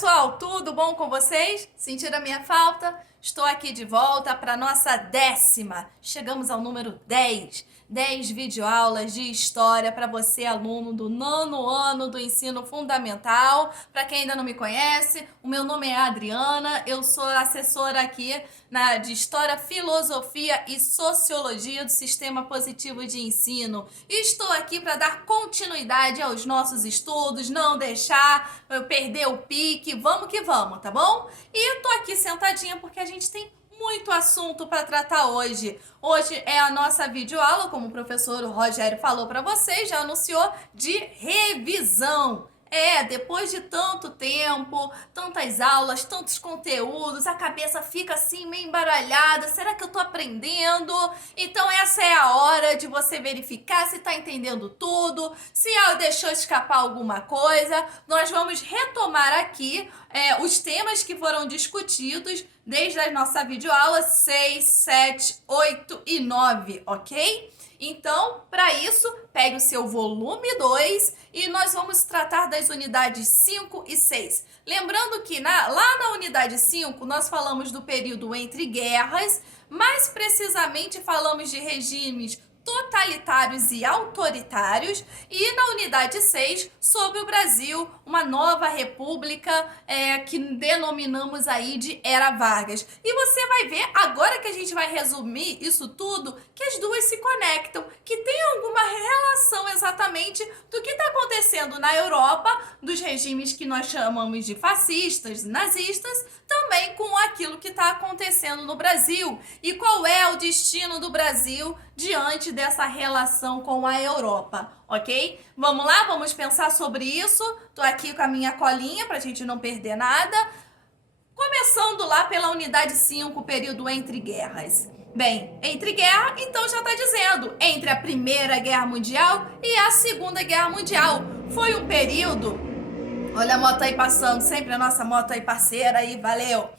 pessoal, tudo bom com vocês? Sentiram a minha falta? Estou aqui de volta para nossa 10ª. Chegamos ao número 10. 10 videoaulas de história para você, aluno do 9º ano do ensino fundamental. Para quem ainda não me conhece, o meu nome é Adriana, eu sou assessora aqui de História, Filosofia e Sociologia do Sistema Positivo de Ensino. E estou aqui para dar continuidade aos nossos estudos, não deixar eu perder o pique. Vamos que vamos, tá bom? E eu tô aqui sentadinha porque a gente tem muito assunto para tratar hoje. Hoje é a nossa videoaula, como o professor Rogério falou para vocês, já anunciou, de revisão. Depois de tanto tempo, tantas aulas, tantos conteúdos, a cabeça fica assim meio embaralhada. Será que eu tô aprendendo? Então essa é a hora de você verificar se tá entendendo tudo, se deixou escapar alguma coisa. Nós vamos retomar aqui os temas que foram discutidos desde a nossa videoaula 6, 7, 8 e 9, ok? Então, para isso, pegue o seu volume 2 e nós vamos tratar das unidades 5 e 6. Lembrando que lá na unidade 5, nós falamos do período entre guerras, mais precisamente falamos de regimes totalitários e autoritários, e na unidade 6 sobre o Brasil, uma nova república que denominamos aí de Era Vargas. E você vai ver, agora que a gente vai resumir isso tudo, que as duas se conectam, que tem alguma relação exatamente do que está acontecendo na Europa, dos regimes que nós chamamos de fascistas, nazistas, também com aquilo que está acontecendo no Brasil. E qual é o destino do Brasil diante dessa relação com a Europa, ok? Vamos lá, vamos pensar sobre isso. Tô aqui com a minha colinha pra gente não perder nada. Começando lá pela unidade 5, período entre guerras. Bem, entre guerra, então já tá dizendo, entre a Primeira Guerra Mundial e a Segunda Guerra Mundial. Foi um período, olha a moto aí passando, sempre a nossa moto aí parceira aí, valeu.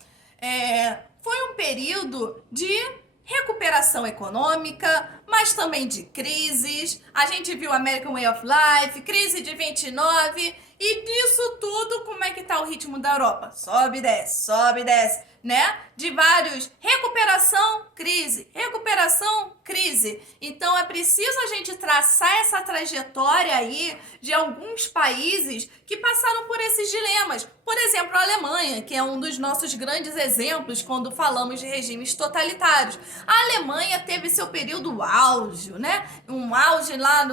Foi um período de recuperação econômica, mas também de crises. A gente viu American Way of Life, crise de 29, e disso tudo, como é que tá o ritmo da Europa? Sobe e desce, né? De vários, recuperação, crise, Então é preciso a gente traçar essa trajetória aí de alguns países que passaram por esses dilemas. Por exemplo, a Alemanha, que é um dos nossos grandes exemplos quando falamos de regimes totalitários. A Alemanha teve seu período auge, né? Um auge lá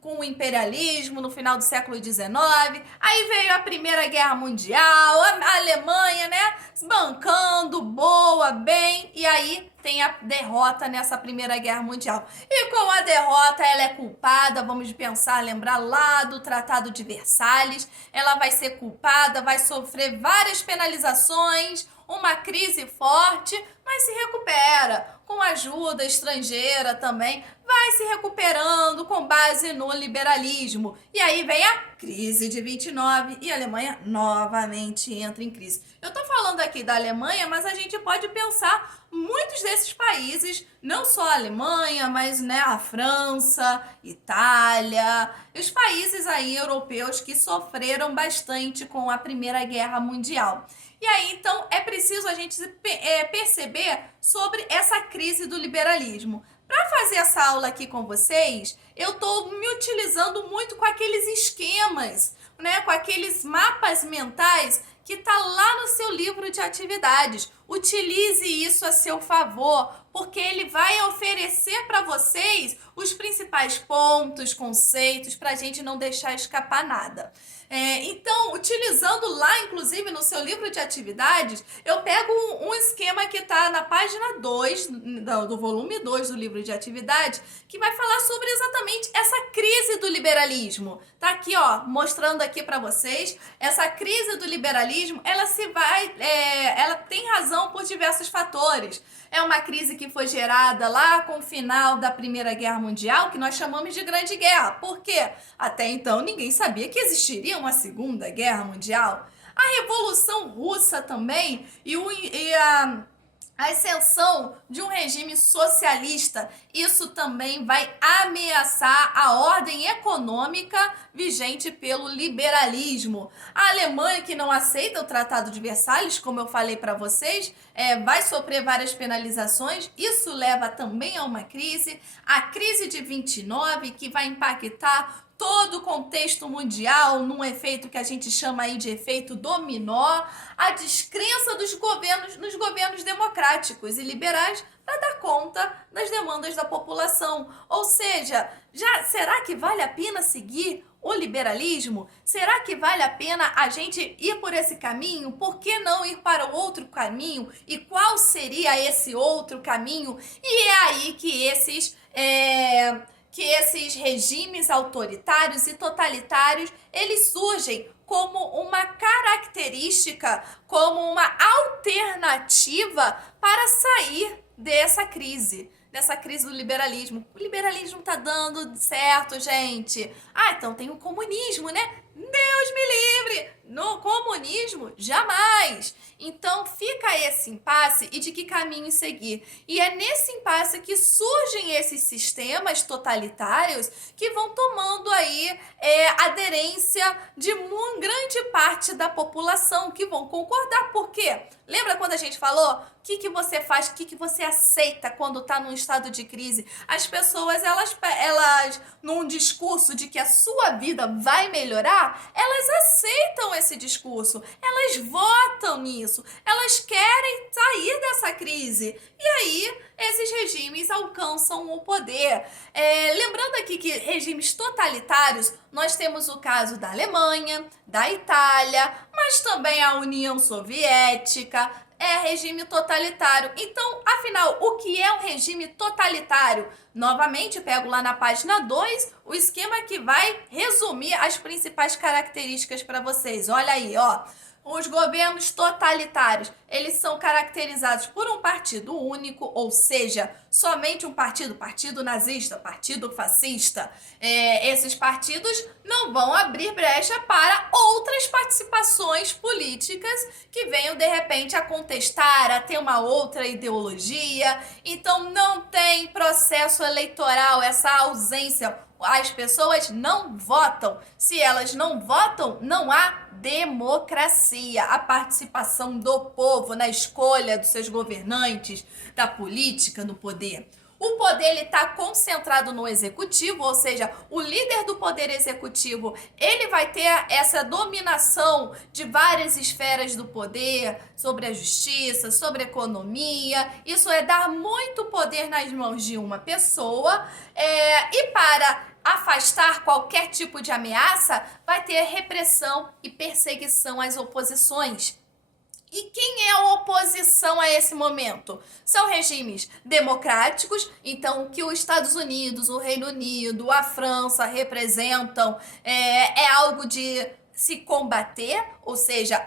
com o imperialismo no final do século XIX, aí veio a Primeira Guerra Mundial, a Alemanha, né, bancando, boa, bem, e aí tem a derrota nessa Primeira Guerra Mundial. E com a derrota, ela é culpada, vamos pensar, lembrar lá do Tratado de Versalhes, ela vai ser culpada, vai sofrer várias penalizações, uma crise forte, mas se recupera. Com ajuda estrangeira também, vai se recuperando com base no liberalismo. E aí vem a crise de 29 e a Alemanha novamente entra em crise. Eu tô falando aqui da Alemanha, mas a gente pode pensar muitos desses países, não só a Alemanha, mas né, a França, Itália, os países aí europeus que sofreram bastante com a Primeira Guerra Mundial. E aí, então, é preciso a gente perceber sobre essa crise do liberalismo. Para fazer essa aula aqui com vocês, eu estou me utilizando muito com aqueles esquemas, né, com aqueles mapas mentais que tá lá no seu livro de atividades. Utilize isso a seu favor, porque ele vai oferecer para vocês os principais pontos, conceitos, para a gente não deixar escapar nada. Então, utilizando lá, inclusive, no seu livro de atividades, eu pego um esquema que está na página 2, do volume 2 do livro de atividades, que vai falar sobre exatamente essa crise do liberalismo. Tá aqui, ó, mostrando aqui para vocês, essa crise do liberalismo, ela tem razão por diversos fatores. É uma crise que foi gerada lá com o final da Primeira Guerra Mundial, que nós chamamos de Grande Guerra. Por quê? Até então ninguém sabia que existiria uma Segunda Guerra Mundial. A Revolução Russa também e a ascensão de um regime socialista. Isso também vai ameaçar a ordem econômica vigente pelo liberalismo. A Alemanha, que não aceita o Tratado de Versalhes, como eu falei para vocês, vai sofrer várias penalizações. Isso leva também a uma crise. A crise de 29, que vai impactar todo o contexto mundial, num efeito que a gente chama aí de efeito dominó, a descrença dos governos nos governos democráticos e liberais para dar conta das demandas da população. Ou seja, será que vale a pena seguir o liberalismo? Será que vale a pena a gente ir por esse caminho? Por que não ir para o outro caminho? E qual seria esse outro caminho? E é aí que esses regimes autoritários e totalitários, eles surgem como uma característica, como uma alternativa para sair dessa crise do liberalismo. O liberalismo tá dando certo, gente. Então tem o comunismo, né? Deus me livre! No comunismo, jamais! Então fica esse impasse e de que caminho seguir. E é nesse impasse que surgem esses sistemas totalitários que vão tomando aí aderência de uma grande parte da população, que vão concordar. Por quê? Lembra quando a gente falou? O que você faz, o que você aceita quando está num estado de crise? As pessoas, elas, num discurso de que a sua vida vai melhorar, elas aceitam esse discurso, elas votam nisso, elas querem sair dessa crise. E aí, esses regimes alcançam o poder. Lembrando aqui que regimes totalitários, nós temos o caso da Alemanha, da Itália, mas também a União Soviética, regime totalitário. Então, afinal, o que é um regime totalitário? Novamente, pego lá na página 2 o esquema que vai resumir as principais características para vocês. Olha aí, ó. Os governos totalitários, eles são caracterizados por um partido único, ou seja, somente um partido nazista, partido fascista. Esses partidos não vão abrir brecha para outras participações políticas que venham, de repente, a contestar, a ter uma outra ideologia. Então, não tem processo eleitoral, essa ausência. As pessoas não votam. Se elas não votam, não há democracia, a participação do povo na escolha dos seus governantes, da política, no poder. O poder está concentrado no executivo, ou seja, o líder do poder executivo, ele vai ter essa dominação de várias esferas do poder, sobre a justiça, sobre a economia. Isso é dar muito poder nas mãos de uma pessoa, e para afastar qualquer tipo de ameaça, vai ter repressão e perseguição às oposições. E quem é a oposição a esse momento? São regimes democráticos, então que os Estados Unidos, o Reino Unido, a França representam, é algo de se combater, ou seja,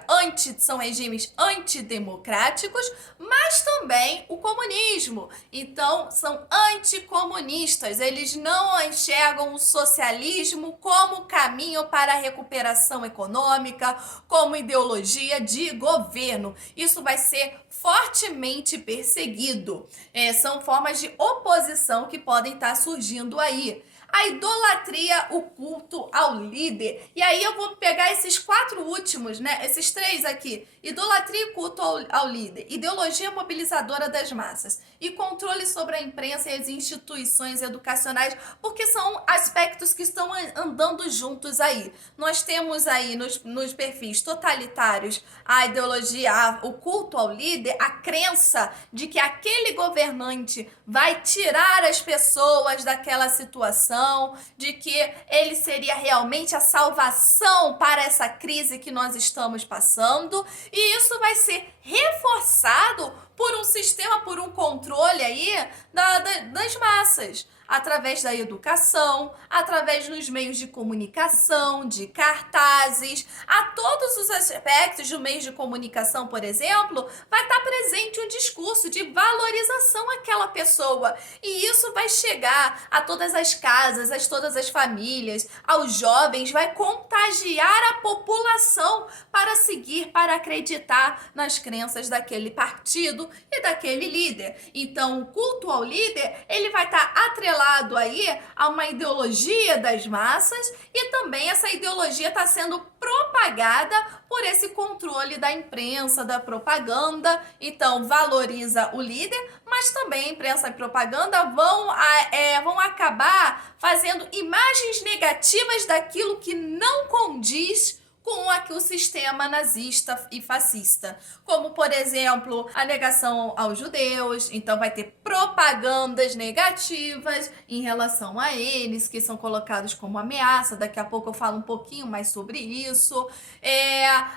são regimes antidemocráticos, mas também o comunismo. Então, são anticomunistas, eles não enxergam o socialismo como caminho para a recuperação econômica, como ideologia de governo. Isso vai ser fortemente perseguido. São formas de oposição que podem estar surgindo aí. A idolatria, o culto ao líder. E aí eu vou pegar esses 4 últimos, né? Esses 3 aqui. Idolatria e culto ao líder. Ideologia mobilizadora das massas. E controle sobre a imprensa e as instituições educacionais, porque são aspectos que estão andando juntos aí. Nós temos aí nos perfis totalitários a ideologia, o culto ao líder, a crença de que aquele governante vai tirar as pessoas daquela situação, de que ele seria realmente a salvação para essa crise que nós estamos passando, e isso vai ser reforçado por um sistema, por um controle aí das massas. através da educação, através dos meios de comunicação, de cartazes, a todos os aspectos dos meios de comunicação, por exemplo, vai estar presente um discurso de valorização àquela pessoa. E isso vai chegar a todas as casas, a todas as famílias, aos jovens, vai contagiar a população para seguir, para acreditar nas crenças daquele partido e daquele líder. Então, o culto ao líder, ele vai estar atrelado aí a uma ideologia das massas e também essa ideologia está sendo propagada por esse controle da imprensa, da propaganda. Então, valoriza o líder, mas também a imprensa e propaganda vão acabar fazendo imagens negativas daquilo que não condiz com o sistema nazista e fascista, como, por exemplo, a negação aos judeus. Então vai ter propagandas negativas em relação a eles, que são colocados como ameaça. Daqui a pouco eu falo um pouquinho mais sobre isso.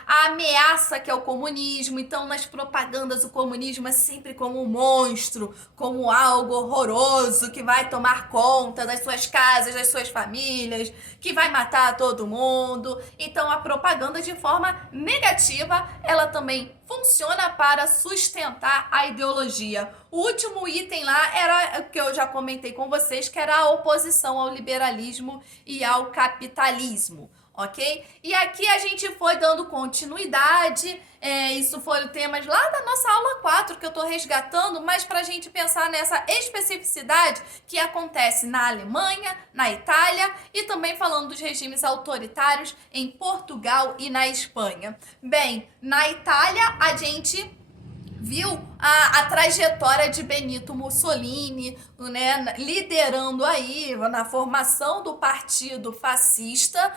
A ameaça que é o comunismo. Então, nas propagandas, o comunismo é sempre como um monstro, como algo horroroso que vai tomar conta das suas casas, das suas famílias, que vai matar todo mundo. Então, a propaganda de forma negativa, ela também funciona para sustentar a ideologia. O último item lá era o que eu já comentei com vocês, que era a oposição ao liberalismo e ao capitalismo, ok? E aqui a gente foi dando continuidade, isso foram temas lá da nossa aula 4 que eu estou resgatando, mas para a gente pensar nessa especificidade que acontece na Alemanha, na Itália e também falando dos regimes autoritários em Portugal e na Espanha. Bem, na Itália a gente viu a trajetória de Benito Mussolini, né, liderando aí na formação do partido fascista,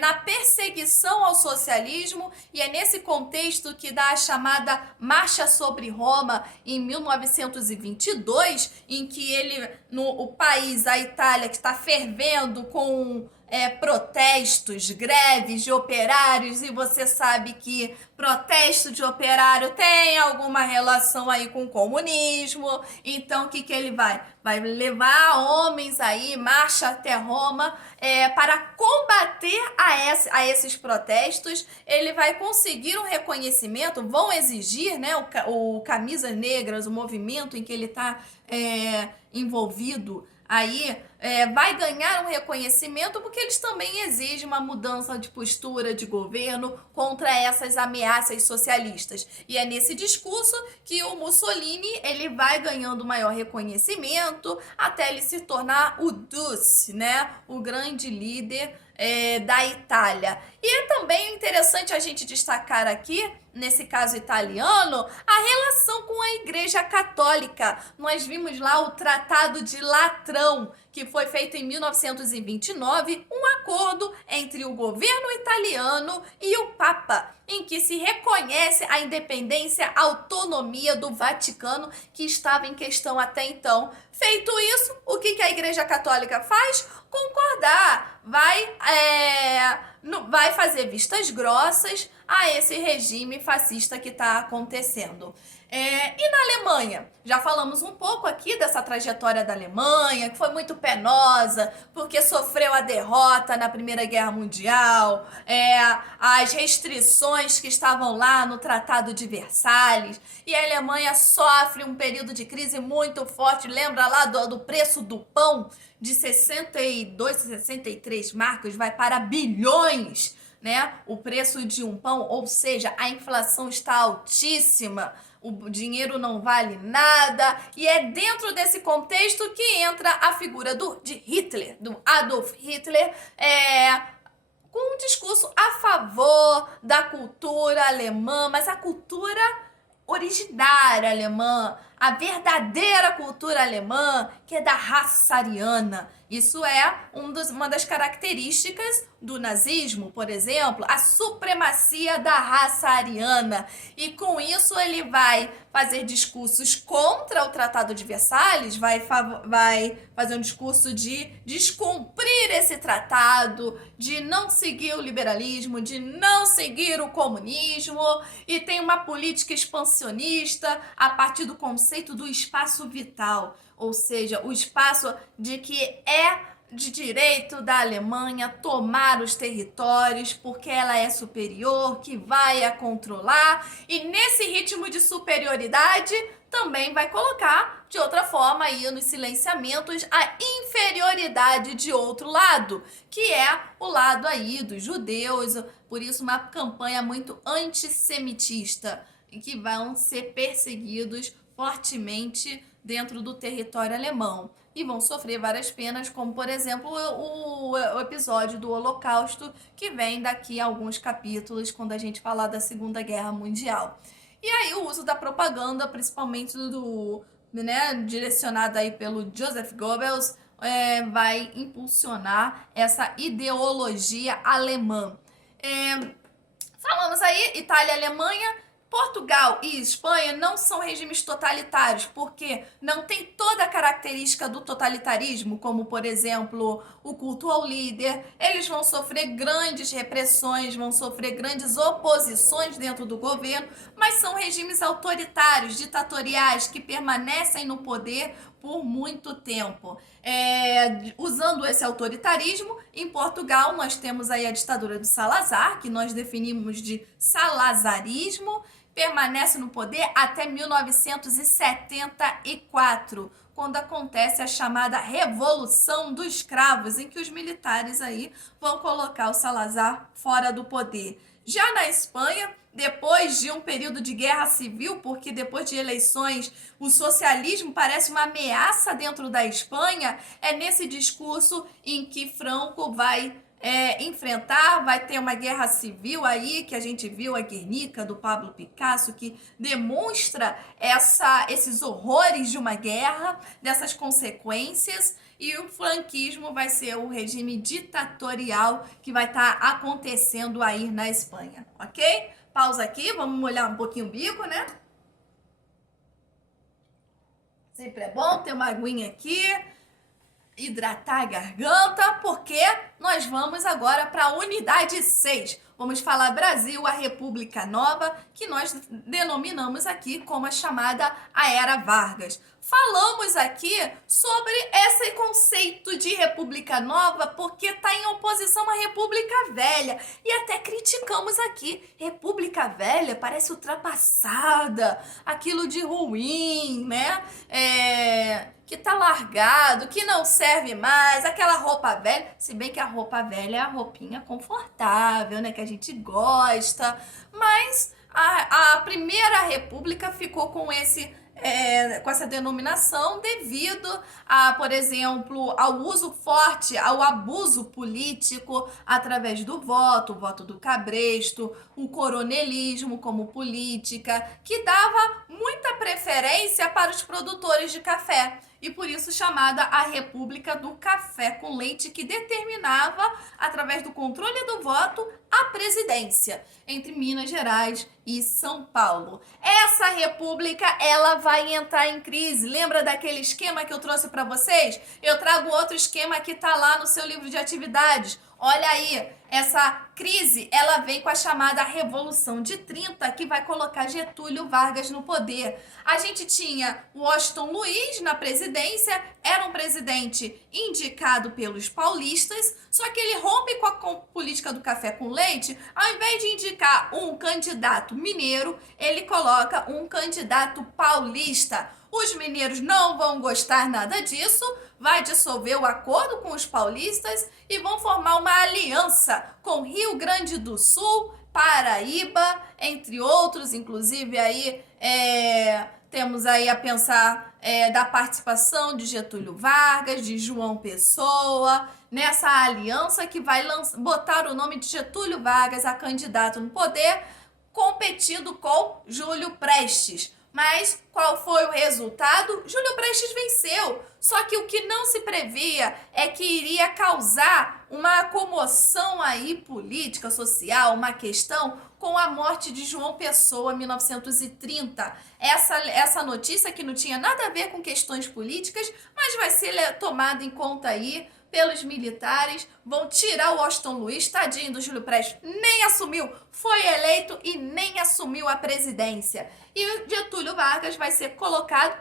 na perseguição ao socialismo, e é nesse contexto que dá a chamada Marcha sobre Roma em 1922, em que o país, a Itália, que está fervendo com protestos, greves de operários, e você sabe que protesto de operário tem alguma relação aí com o comunismo. Então, o que ele vai? Vai levar homens aí, marcha até Roma, para combater a esses protestos. Ele vai conseguir um reconhecimento, vão exigir, né, o Camisas Negras, o movimento em que ele está envolvido aí, vai ganhar um reconhecimento porque eles também exigem uma mudança de postura de governo contra essas ameaças socialistas. E é nesse discurso que o Mussolini ele vai ganhando maior reconhecimento até ele se tornar o Duce, né? O grande líder da Itália. E é também interessante a gente destacar aqui, nesse caso italiano, a relação com a Igreja Católica. Nós vimos lá o Tratado de Latrão, que foi feito em 1929, um acordo entre o governo italiano e o Papa, em que se reconhece a independência, a autonomia do Vaticano, que estava em questão até então. Feito isso, o que a Igreja Católica faz? Concordar, vai fazer vistas grossas a esse regime fascista que está acontecendo. E na Alemanha? Já falamos um pouco aqui dessa trajetória da Alemanha, que foi muito penosa, porque sofreu a derrota na Primeira Guerra Mundial, as restrições que estavam lá no Tratado de Versalhes, e a Alemanha sofre um período de crise muito forte. Lembra lá do preço do pão? De 62, 63 marcos, vai para bilhões, né? O preço de um pão, ou seja, a inflação está altíssima, o dinheiro não vale nada, e é dentro desse contexto que entra a figura de Hitler, do Adolf Hitler, com um discurso a favor da cultura alemã, mas a cultura originária alemã, a verdadeira cultura alemã, que é da raça ariana. Isso é uma das características do nazismo, por exemplo, a supremacia da raça ariana. E com isso ele vai fazer discursos contra o Tratado de Versalhes, vai fazer um discurso de descumprir esse tratado, de não seguir o liberalismo, de não seguir o comunismo, e tem uma política expansionista a partir do conceito conceito do espaço vital, ou seja, o espaço de que é de direito da Alemanha tomar os territórios porque ela é superior, que vai a controlar, e nesse ritmo de superioridade também vai colocar de outra forma aí nos silenciamentos a inferioridade de outro lado, que é o lado aí dos judeus, por isso uma campanha muito antissemitista e que vão ser perseguidos fortemente dentro do território alemão e vão sofrer várias penas, como por exemplo o episódio do Holocausto, que vem daqui a alguns capítulos quando a gente falar da Segunda Guerra Mundial. E aí o uso da propaganda, principalmente direcionada aí pelo Joseph Goebbels, vai impulsionar essa ideologia alemã. Falamos aí, Itália e Alemanha. Portugal e Espanha não são regimes totalitários, porque não tem toda a característica do totalitarismo, como, por exemplo, o culto ao líder. Eles vão sofrer grandes repressões, vão sofrer grandes oposições dentro do governo, mas são regimes autoritários, ditatoriais, que permanecem no poder por muito tempo. Usando esse autoritarismo, em Portugal nós temos aí a ditadura do Salazar, que nós definimos de salazarismo, permanece no poder até 1974, quando acontece a chamada Revolução dos Cravos, em que os militares aí vão colocar o Salazar fora do poder. Já na Espanha, depois de um período de guerra civil, porque depois de eleições o socialismo parece uma ameaça dentro da Espanha, é nesse discurso em que Franco vai enfrentar, vai ter uma guerra civil aí, que a gente viu a Guernica, do Pablo Picasso, que demonstra esses horrores de uma guerra, dessas consequências, e o franquismo vai ser o regime ditatorial que vai estar acontecendo aí na Espanha, ok? Pausa aqui, vamos molhar um pouquinho o bico, né? Sempre é bom ter uma aguinha aqui, hidratar a garganta, porque nós vamos agora para a unidade 6. Vamos falar Brasil, a República Nova, que nós denominamos aqui como a chamada a Era Vargas. Falamos aqui sobre esse conceito de República Nova porque está em oposição à República Velha. E até criticamos aqui. República Velha parece ultrapassada, aquilo de ruim, né? Que tá largado, que não serve mais, aquela roupa velha, se bem que a roupa velha é a roupinha confortável, né, que a gente gosta, mas a Primeira República ficou com essa denominação devido a, por exemplo, ao uso forte, ao abuso político através do voto, o voto do cabresto, o coronelismo como política, que dava muita preferência para os produtores de café. E por isso chamada a República do Café com Leite, que determinava, através do controle do voto, a presidência entre Minas Gerais e São Paulo. Essa república, ela vai entrar em crise. Lembra daquele esquema que eu trouxe para vocês? Eu trago outro esquema que está lá no seu livro de atividades. Olha aí, essa crise, ela vem com a chamada Revolução de 30, que vai colocar Getúlio Vargas no poder. A gente tinha Washington Luiz na presidência, era um presidente indicado pelos paulistas, só que ele rompe com a política do café com leite. Ao invés de indicar um candidato mineiro, ele coloca um candidato paulista. Os mineiros não vão gostar nada disso, vai dissolver o acordo com os paulistas e vão formar uma aliança com Rio Grande do Sul, Paraíba, entre outros, inclusive aí temos aí a pensar da participação de Getúlio Vargas, de João Pessoa, nessa aliança que vai botar o nome de Getúlio Vargas a candidato no poder, competindo com Júlio Prestes. Mas qual foi o resultado? Júlio Prestes venceu. Só que o que não se previa é que iria causar uma comoção aí política, social, uma questão com a morte de João Pessoa em 1930. Essa notícia que não tinha nada a ver com questões políticas, mas vai ser tomada em conta aí pelos militares, vão tirar o Washington Luiz, tadinho do Júlio Prestes, nem assumiu, foi eleito e nem assumiu a presidência. E o Getúlio Vargas vai ser colocado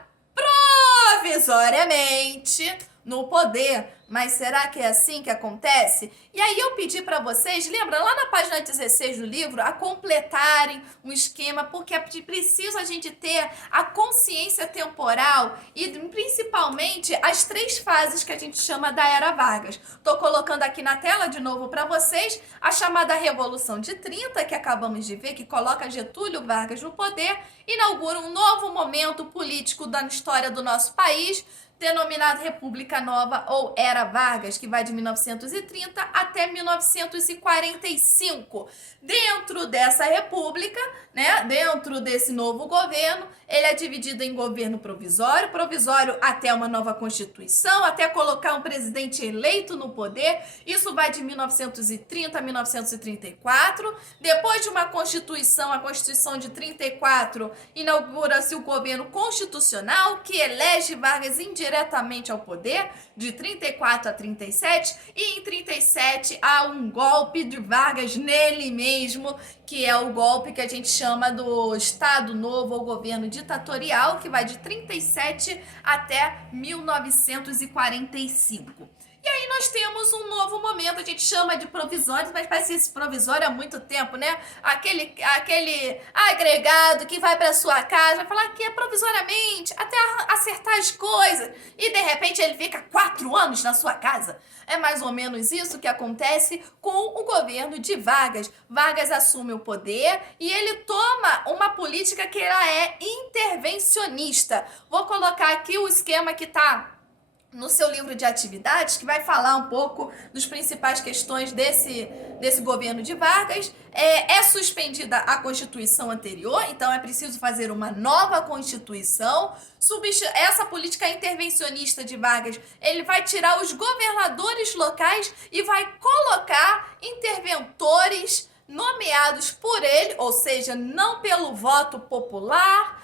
provisoriamente no poder. Mas será que é assim que acontece? E aí eu pedi para vocês, lembra lá na página 16 do livro, a completarem um esquema, porque é preciso a gente ter a consciência temporal e principalmente as 3 fases que a gente chama da Era Vargas. Tô colocando aqui na tela de novo para vocês a chamada Revolução de 30, que acabamos de ver, que coloca Getúlio Vargas no poder, inaugura um novo momento político da história do nosso país, denominado República Nova ou Era Vargas, que vai de 1930 até 1945. Dentro dessa república, né, dentro desse novo governo, ele é dividido em governo provisório, provisório até uma nova Constituição, até colocar um presidente eleito no poder. Isso vai de 1930 a 1934. Depois de uma Constituição, a Constituição de 34, inaugura-se o governo constitucional, que elege Vargas diretamente ao poder, de 34 a 37, e em 37 há um golpe de Vargas nele mesmo, que é o golpe que a gente chama do Estado Novo ou governo ditatorial, que vai de 37 até 1945. E aí nós temos um novo momento, a gente chama de provisório, mas parece esse provisório há muito tempo, né? Aquele agregado que vai para sua casa, vai falar que é provisoriamente, até acertar as coisas, e de repente ele fica 4 anos na sua casa. É mais ou menos isso que acontece com o governo de Vargas. Vargas assume o poder e ele toma uma política que ela é intervencionista. Vou colocar aqui o esquema que está no seu livro de atividades, que vai falar um pouco das principais questões desse governo de Vargas. É suspendida a Constituição anterior, então é preciso fazer uma nova Constituição. Essa política intervencionista de Vargas, ele vai tirar os governadores locais e vai colocar interventores nomeados por ele, ou seja, não pelo voto popular.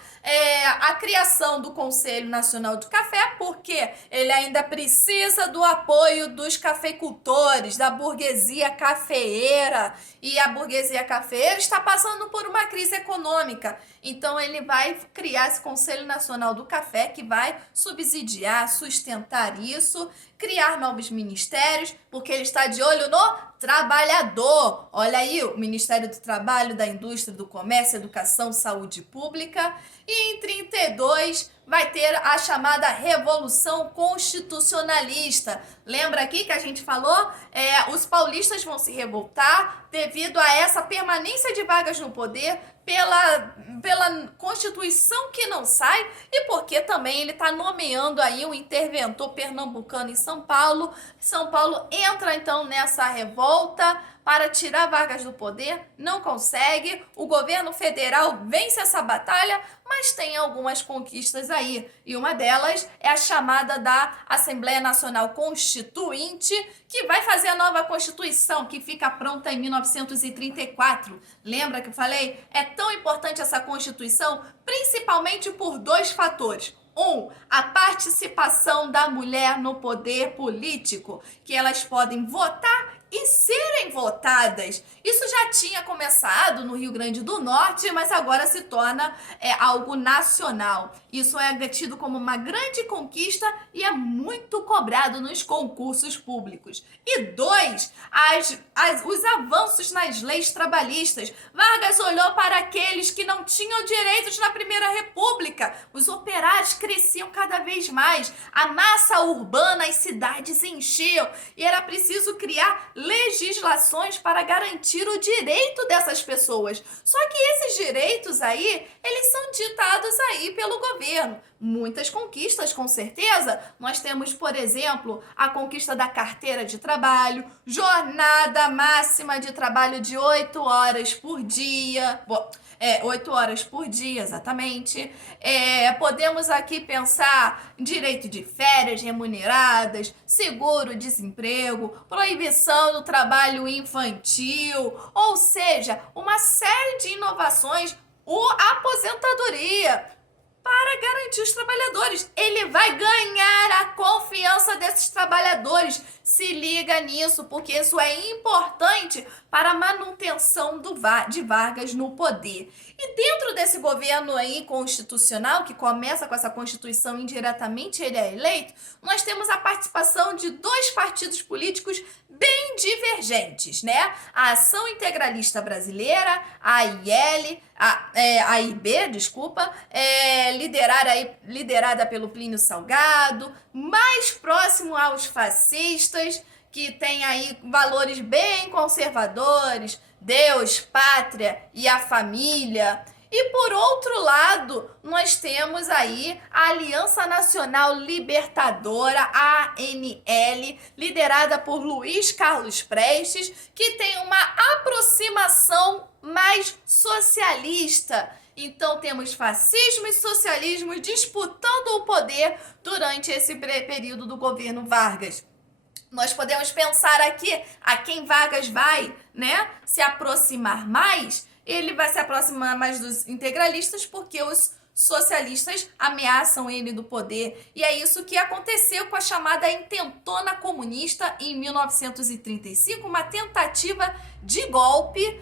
A criação do Conselho Nacional do Café, porque ele ainda precisa do apoio dos cafeicultores, da burguesia cafeeira, e a burguesia cafeeira está passando por uma crise econômica. Então ele vai criar esse Conselho Nacional do Café, que vai subsidiar, sustentar isso, criar novos ministérios, porque ele está de olho no trabalhador. Olha aí, o Ministério do Trabalho, da Indústria, do Comércio, Educação, Saúde Pública. E em 32 vai ter a chamada Revolução Constitucionalista. Lembra aqui que a gente falou? Os paulistas vão se revoltar devido a essa permanência de Vargas no poder, pela Constituição que não sai e porque também ele está nomeando aí um interventor pernambucano em São Paulo. São Paulo entra então nessa revolta para tirar Vargas do poder, não consegue. O governo federal vence essa batalha, mas tem algumas conquistas aí. E uma delas é a chamada da Assembleia Nacional Constituinte, que vai fazer a nova Constituição, que fica pronta em 1934. Lembra que eu falei? É tão importante essa Constituição, principalmente por 2 fatores. A participação da mulher no poder político, que elas podem votar e serem votadas. Isso já tinha começado no Rio Grande do Norte, mas agora se torna algo nacional. Isso é tido como uma grande conquista e é muito cobrado nos concursos públicos. E 2, os avanços nas leis trabalhistas. Vargas olhou para aqueles que não tinham direitos na Primeira República. Os operários cresciam cada vez mais. A massa urbana, as cidades enchiam. E era preciso criar legislações para garantir o direito dessas pessoas. Só que esses direitos aí, eles são ditados aí pelo governo. Muitas conquistas, com certeza. Nós temos, por exemplo, a conquista da carteira de trabalho, jornada máxima de trabalho de 8 horas por dia. 8 horas por dia, exatamente. Podemos aqui pensar em direito de férias remuneradas, seguro-desemprego, proibição do trabalho infantil, ou seja, uma série de inovações, a aposentadoria, para garantir os trabalhadores. Ele vai ganhar a confiança desses trabalhadores. Se liga nisso, porque isso é importante para a manutenção de Vargas no poder. E dentro desse governo aí constitucional, que começa com essa Constituição indiretamente, ele é eleito, nós temos a participação de dois partidos políticos bem divergentes, né? A Ação Integralista Brasileira, a AIL, a IB, desculpa, liderada pelo Plínio Salgado, mais próximo aos fascistas, que tem aí valores bem conservadores, Deus, pátria e a família. E por outro lado, nós temos aí a Aliança Nacional Libertadora, ANL, liderada por Luiz Carlos Prestes, que tem uma aproximação mais socialista. Então temos fascismo e socialismo disputando o poder durante esse período do governo Vargas. Nós podemos pensar aqui a quem Vargas vai, né, se aproximar mais. Ele vai se aproximar mais dos integralistas porque os socialistas ameaçam ele do poder. E é isso que aconteceu com a chamada Intentona Comunista em 1935, uma tentativa de golpe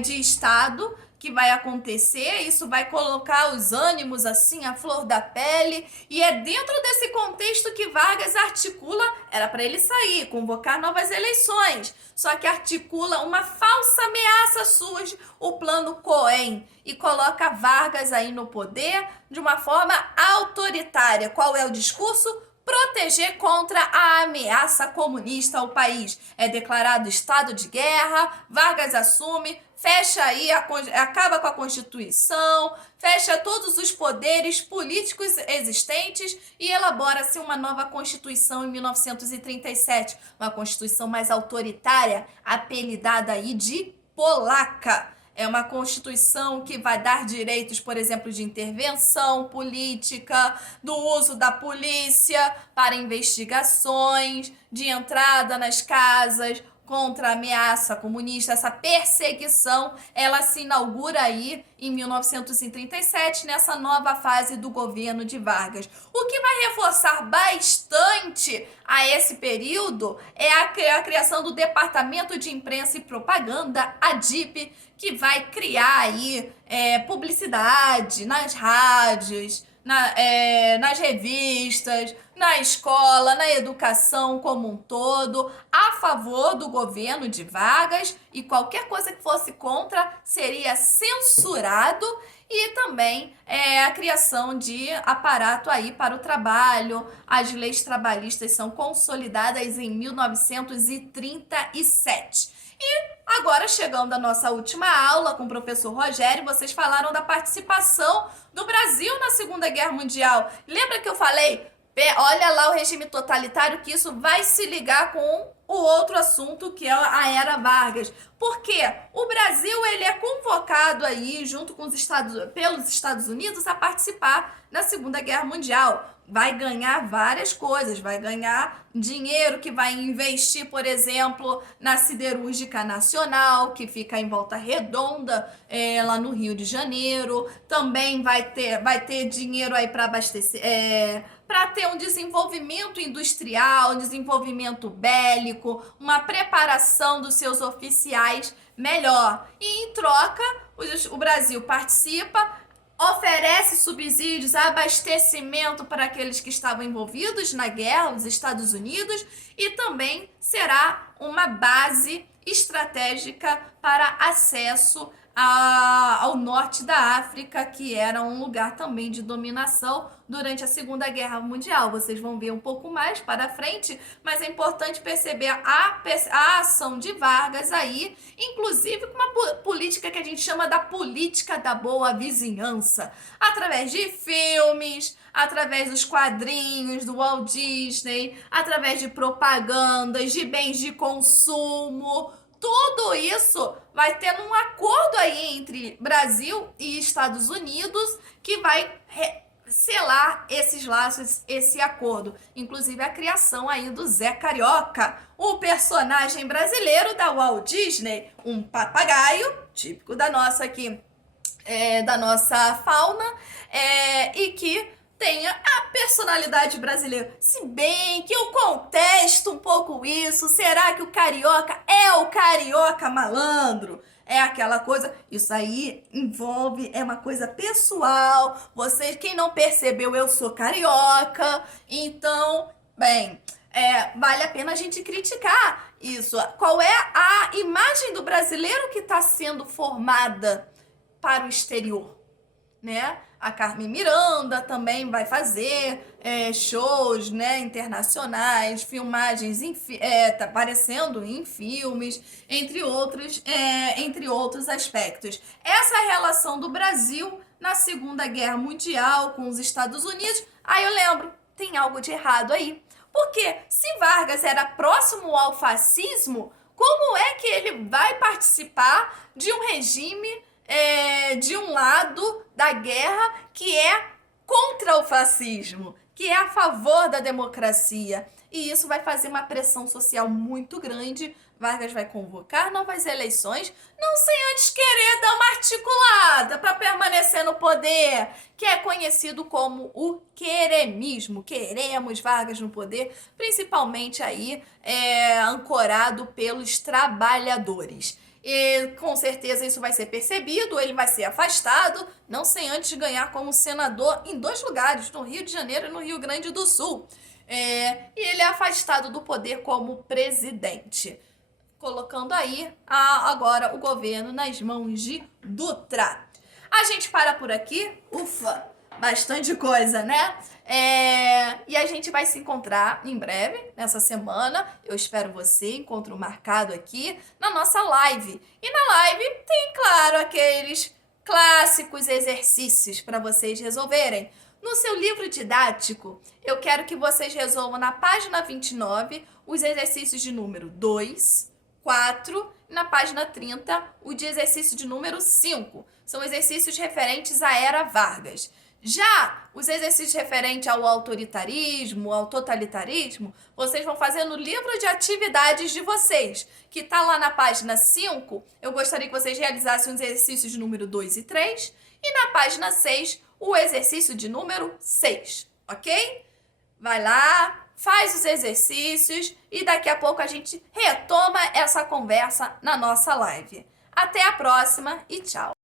de Estado que vai acontecer. Isso vai colocar os ânimos assim à flor da pele, e é dentro desse contexto que Vargas articula, era para ele sair, convocar novas eleições, só que articula uma falsa ameaça, surge o Plano Cohen e coloca Vargas aí no poder de uma forma autoritária. Qual é o discurso? Proteger contra a ameaça comunista ao país. É declarado estado de guerra, Vargas assume, fecha aí, acaba com a Constituição, fecha todos os poderes políticos existentes e elabora-se uma nova Constituição em 1937, uma Constituição mais autoritária, apelidada aí de polaca. É uma Constituição que vai dar direitos, por exemplo, de intervenção política, do uso da polícia para investigações, de entrada nas casas contra a ameaça comunista. Essa perseguição, ela se inaugura aí em 1937, nessa nova fase do governo de Vargas. O que vai reforçar bastante a esse período é a criação do Departamento de Imprensa e Propaganda, a DIP, que vai criar aí publicidade nas rádios, nas revistas, na escola, na educação como um todo, a favor do governo de Vargas, e qualquer coisa que fosse contra seria censurado, e também a criação de aparato aí para o trabalho. As leis trabalhistas são consolidadas em 1937. E agora, chegando à nossa última aula com o professor Rogério, vocês falaram da participação do Brasil na Segunda Guerra Mundial. Lembra que eu falei? Olha lá o regime totalitário, que isso vai se ligar com o outro assunto, que é a Era Vargas. Porque o Brasil, ele é convocado aí, junto com pelos Estados Unidos, a participar na Segunda Guerra Mundial. Vai ganhar várias coisas, vai ganhar dinheiro que vai investir, por exemplo, na Siderúrgica Nacional, que fica em Volta Redonda, lá no Rio de Janeiro. Também vai ter dinheiro aí para abastecer, para ter um desenvolvimento industrial, um desenvolvimento bélico, uma preparação dos seus oficiais melhor. E em troca, o Brasil participa, oferece subsídios, abastecimento para aqueles que estavam envolvidos na guerra, os Estados Unidos, e também será uma base estratégica para acesso ao norte da África, que era um lugar também de dominação durante a Segunda Guerra Mundial. Vocês vão ver um pouco mais para frente, mas é importante perceber a ação de Vargas aí, inclusive com uma política que a gente chama da política da boa vizinhança, através de filmes, através dos quadrinhos do Walt Disney, através de propagandas, de bens de consumo. Tudo isso vai ter um acordo aí entre Brasil e Estados Unidos, que vai selar esses laços, esse acordo. Inclusive a criação aí do Zé Carioca, o personagem brasileiro da Walt Disney, um papagaio, típico da nossa aqui, da nossa fauna, e que tenha a personalidade brasileira. Se bem que eu contesto um pouco isso, será que o carioca é o carioca malandro? É aquela coisa, isso aí envolve, é uma coisa pessoal. Você, quem não percebeu, eu sou carioca, então, bem, vale a pena a gente criticar isso. Qual é a imagem do brasileiro que está sendo formada para o exterior, né? A Carmen Miranda também vai fazer shows, né, internacionais, filmagens, tá aparecendo em filmes, entre outros aspectos. Essa relação do Brasil na Segunda Guerra Mundial com os Estados Unidos, aí eu lembro, tem algo de errado aí. Porque se Vargas era próximo ao fascismo, como é que ele vai participar de um regime de um lado da guerra que é contra o fascismo, que é a favor da democracia? E isso vai fazer uma pressão social muito grande. Vargas vai convocar novas eleições, não sem antes querer dar uma articulada para permanecer no poder, que é conhecido como o queremismo. Queremos Vargas no poder, principalmente aí ancorado pelos trabalhadores. E com certeza isso vai ser percebido, ele vai ser afastado, não sem antes ganhar como senador em 2 lugares, no Rio de Janeiro e no Rio Grande do Sul. E ele é afastado do poder como presidente, colocando aí agora o governo nas mãos de Dutra. A gente para por aqui, ufa, bastante coisa, né? E a gente vai se encontrar em breve, nessa semana. Eu espero você, encontro marcado aqui na nossa live. E na live tem, claro, aqueles clássicos exercícios para vocês resolverem. No seu livro didático, eu quero que vocês resolvam na página 29 os exercícios de número 2, 4 e na página 30 o de exercício de número 5. São exercícios referentes à era Vargas. Já os exercícios referentes ao autoritarismo, ao totalitarismo, vocês vão fazer no livro de atividades de vocês, que está lá na página 5. Eu gostaria que vocês realizassem os exercícios de número 2 e 3. E na página 6, o exercício de número 6, ok? Vai lá, faz os exercícios e daqui a pouco a gente retoma essa conversa na nossa live. Até a próxima e tchau!